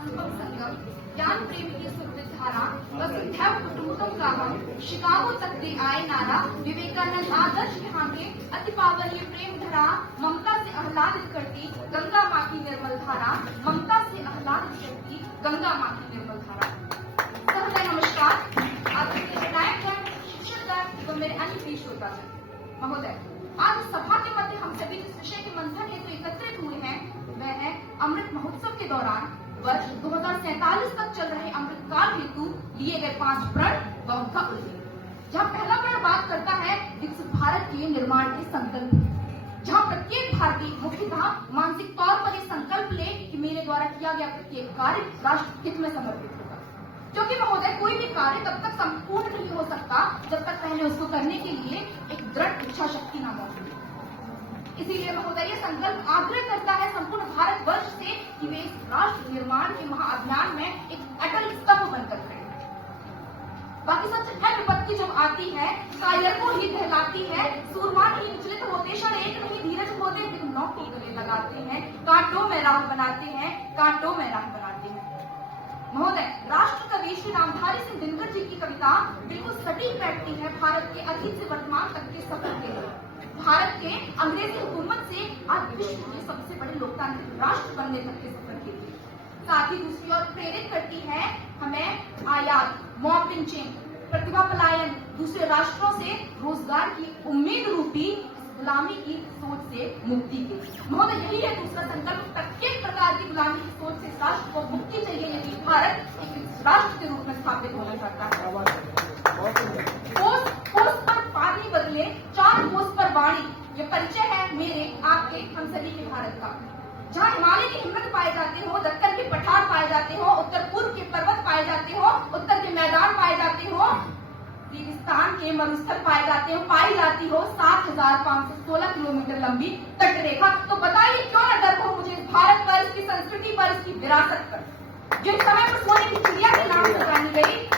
अनुपम संगम, ज्ञान प्रेम की सुरभित धारा, वसुधैव कुटुम्बकम का हम, शिकागो तक दे आए नारा, विवेकानंद आदर्श यहाँ के, अति पावन ये प्रेम धरा, ममता से आह्लादित करती गंगा माँ की निर्मल धारा, ममता से आह्लादित करती गंगा माँ की निर्मल धारा। सबको नमस्कार। आपके विनायक हैं, शिक्षक एवं मेरे अन्य प्रिय श्रोतागण महोदय, आज सभा के मध्य हम सभी जिस विषय के मंथन हेतु एकत्रित हुए हैं वह है अमृत महोत्सव के दौरान वर्ष 2047 तक चल रहे अमृत काल हेतु लिए गए 5 प्रण व उनका उल्लेख। जहाँ पहला प्रण बात करता है विकसित भारत के निर्माण के संकल्प, जहाँ प्रत्येक भारतीय मुख्यतः मानसिक तौर पर यह संकल्प ले कि मेरे द्वारा किया गया प्रत्येक कार्य राष्ट्र हित में समर्पित होगा। क्योंकि महोदय कोई भी कार्य तब तक संपूर्ण नहीं हो सकता जब तक पहले उसको करने के लिए एक दृढ़ इच्छा शक्ति न मौजूद हो। इसीलिए महोदय ये संकल्प आग्रह करता है संपूर्ण भारतवर्ष से कि वे इस राष्ट्र निर्माण के महाअभियान में एक अटल स्तंभ बनकर खड़े। बाकी सच है विपत्ति जब आती है कायर को ही दहलाती है, सूरमा नहीं विचलित होते, क्षण एक नहीं धीरज होते, विघ्नों को गले लगाते हैं, कांटों में राह बनाते हैं, कांटों में राह बनाते हैं। महोदय राष्ट्र कवि श्री रामधारी सिंह दिनकर जी की कविता बिल्कुल सटीक बैठती है भारत के अतीत से वर्तमान तक के सफर के लिए, भारत के अंग्रेजी हुकूमत से आज विश्व के सबसे बड़े लोकतांत्रिक राष्ट्र बनने तक के सफर के लिए। साथ ही दूसरी ओर प्रेरित करती है हमें आयात, मॉब लिंचिंग, प्रतिभा पलायन, दूसरे राष्ट्रों से रोजगार की उम्मीद रूपी गुलामी की सोच से मुक्ति के। महोदय यही है दूसरा संकल्प, प्रत्येक प्रकार की गुलामी की सोच से राष्ट्र को मुक्ति चाहिए यदि भारत एक राष्ट्र के रूप में स्थापित होना चाहता है। कोस पर पानी बदले 4 कोस पर वाणी, ये परिचय है मेरे आपके हम सभी के भारत का। जहाँ हिमालय की हिम्मत पाए जाते हो, दक्कन के पठार पाए जाते हो, उत्तर पूर्व के पर्वत पाए जाते हो, उत्तर के मैदान पाए जाते हो, रेगिस्तान के मरुस्थल पाए जाते हो, पाई जाती हो 7,516 किलोमीटर लंबी तटरेखा। तो बताइए क्यों न गर्व हो मुझे इस भारत पर, इसकी संस्कृति पर, इसकी विरासत पर, जो इस समय पर सोने की चिड़िया के नाम से जानी गई।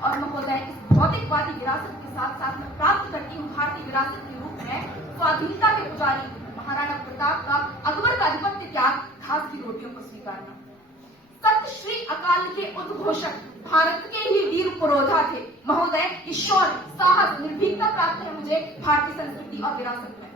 और महोदय इस भौतिकवादी विरासत के साथ साथ मैं प्राप्त करती हूँ भारतीय विरासत के रूप में स्वाधीनता के पुजारी महाराणा प्रताप का अकबर का आधिपत्य त्याग, घास की रोटियों को स्वीकारना। सत श्री अकाल के उद्घोषक भारत के ही वीर पुरोधा थे महोदय। ईश्वर साहस निर्भीकता प्राप्त है मुझे भारतीय संस्कृति और विरासत में।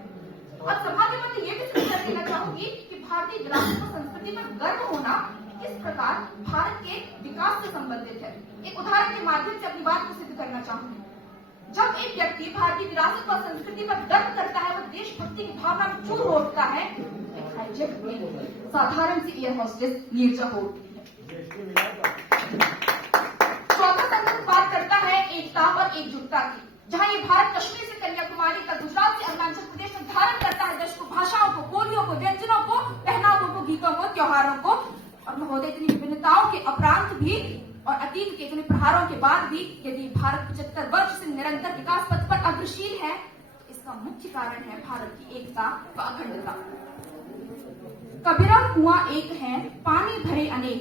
और सभा के मध्य ये भी सिद्ध कर देना चाहूंगी कि भारतीय विरासत और संस्कृति पर गर्व होना किस प्रकार भारत के विकास से संबंधित है। एक उदाहरण के माध्यम से अपनी बात को सिद्ध करना चाहूंगी। जब एक व्यक्ति भारतीय विरासत और संस्कृति पर गर्व करता है, वह देशभक्ति की भावना में चूर उठता है, साधारण सी एयर होस्टेस नीरजा हो उठती है। चौथा संकल्प बात करता है एकता और एकजुटता की, जहाँ ये भारत कश्मीर से कन्याकुमारी तक, गुजरात से अरुणाचल प्रदेश में धारण करता है देश को, भाषाओं को, बोलियों को, व्यंजनों को, पहनावों को, गीतों को, त्योहारों को। और महोदय इतनी विभिन्नताओं के उपरांत भी और अतीत के इतने प्रहारों के बाद भी यदि भारत 75 वर्ष से निरंतर विकास पथ पर अग्रसर है, इसका मुख्य कारण है भारत की एकता व अखंडता। कबीरा कुआं एक है, पानी भरे अनेक,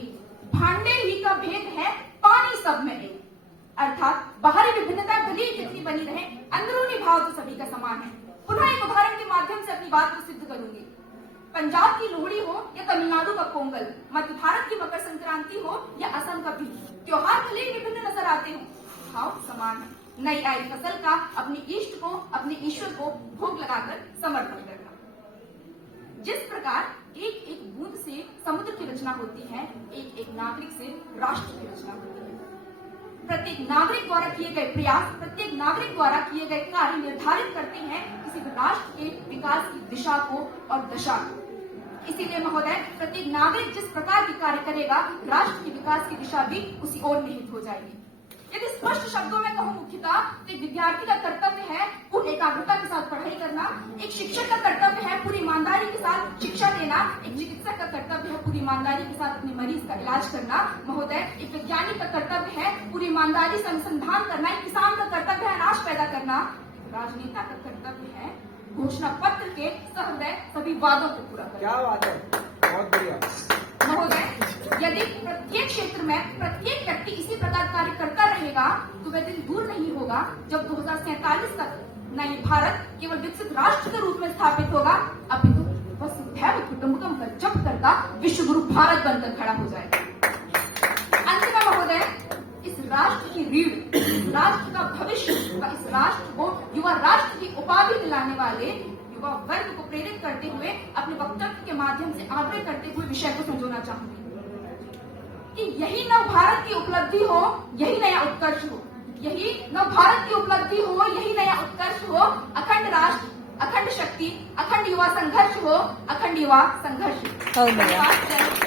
भांडे ही का भेद है, पानी सब में एक। अर्थात बाहरी विभिन्नता भले ही कितनी बनी रहे, अंदरूनी भाव तो सभी का समान है। पुनः एक उदाहरण के माध्यम से अपनी बात को सिद्ध करूंगी। पंजाब की लोहड़ी हो या तमिलनाडु का पोंगल, मध्य भारत की मकर संक्रांति हो या असम का बिहू, त्योहार भले ही विभिन्न नजर आते हो, भाव समान है। नई आई फसल का अपने इष्ट को, अपने ईश्वर को भोग लगाकर समर्पण करना। जिस प्रकार एक एक बूंद से समुद्र की रचना होती है, एक एक नागरिक से राष्ट्र की रचना होती है। प्रत्येक नागरिक द्वारा किए गए प्रयास, प्रत्येक नागरिक द्वारा किए गए कार्य निर्धारित करते हैं किसी भी राष्ट्र के विकास की दिशा को और दशा को। इसीलिए महोदय प्रत्येक नागरिक जिस प्रकार की कार्य करेगा, राष्ट्र की विकास की दिशा भी उसी ओर निहित हो जाएगी। यदि स्पष्ट शब्दों में कहूं मुख्यतः तो एक विद्यार्थी का कर्तव्य है पूर्ण एकाग्रता के साथ पढ़ाई करना, एक शिक्षक का कर्तव्य है पूरी ईमानदारी के साथ शिक्षा देना, एक चिकित्सक का कर्तव्य है पूरी ईमानदारी के साथ अपने मरीज का इलाज करना। महोदय एक वैज्ञानिक का कर्तव्य है पूरी ईमानदारी से अनुसंधान करना, एक किसान का कर्तव्य है अनाज पैदा करना, राजनेता का कर्तव्य है घोषणा पत्र के सहृदय सभी वादों को पूरा करना। क्या बात है, बहुत बढ़िया। महोदय यदि प्रत्येक क्षेत्र में प्रत्येक व्यक्ति इसी प्रकार कार्य करता रहेगा तो वह दिन दूर नहीं होगा जब 2047 तक न ये भारत केवल विकसित राष्ट्र के रूप में स्थापित होगा, अपितु वसुधैव कुटुम्बकम का जप करता विश्व गुरु भारत बनकर खड़ा हो जाएगा। जाने वाले युवा वर्ग को प्रेरित करते हुए अपने वक्तव्य के माध्यम से आग्रह करते हुए विषय को संजोना चाहूंगी कि यही नव भारत की उपलब्धि हो, यही नया उत्कर्ष हो। यही नव भारत की उपलब्धि हो, यही नया उत्कर्ष हो। अखंड राष्ट्र, अखंड शक्ति, अखंड युवा संघर्ष हो, अखंड युवा संघर्ष हो। हो गया। धन्यवाद। जय हिंद।